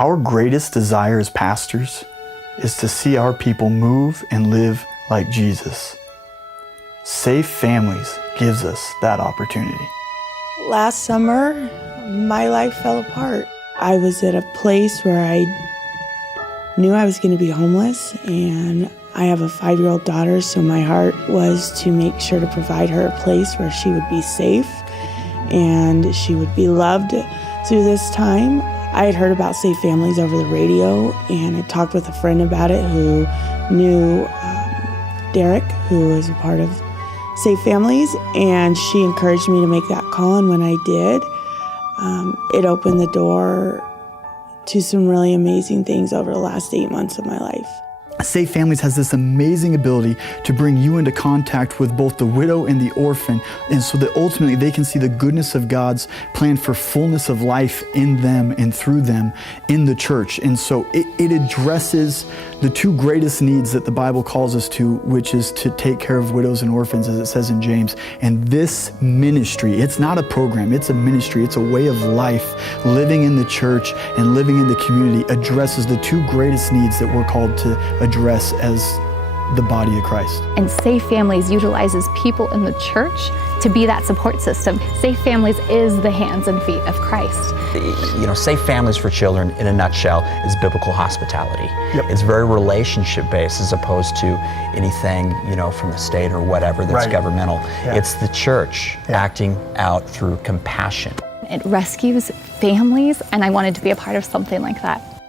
Our greatest desire as pastors is to see our people move and live like Jesus. Safe Families gives us that opportunity. Last summer, my life fell apart. I was at a place where I knew I was going to be homeless, and I have a 5-year-old daughter, so my heart was to make sure to provide her a place where she would be safe and she would be loved through this time. I had heard about Safe Families over the radio, and I talked with a friend about it who knew Derek, who was a part of Safe Families, and she encouraged me to make that call, and when I did, it opened the door to some really amazing things over the last 8 months of my life. Safe Families has this amazing ability to bring you into contact with both the widow and the orphan, and so that ultimately they can see the goodness of God's plan for fullness of life in them and through them in the church. And so it addresses the two greatest needs that the Bible calls us to, which is to take care of widows and orphans, as it says in James. And this ministry, it's not a program, it's a ministry, it's a way of life, living in the church and living in the community, addresses the two greatest needs that we're called to address as the body of Christ. And Safe Families utilizes people in the church to be that support system. Safe Families is the hands and feet of Christ. You know, Safe Families for Children, in a nutshell, is biblical hospitality. Yep. It's very relationship-based as opposed to anything, you know, from the state or whatever that's Right. governmental. Yeah. It's the church acting out through compassion. It rescues families, and I wanted to be a part of something like that.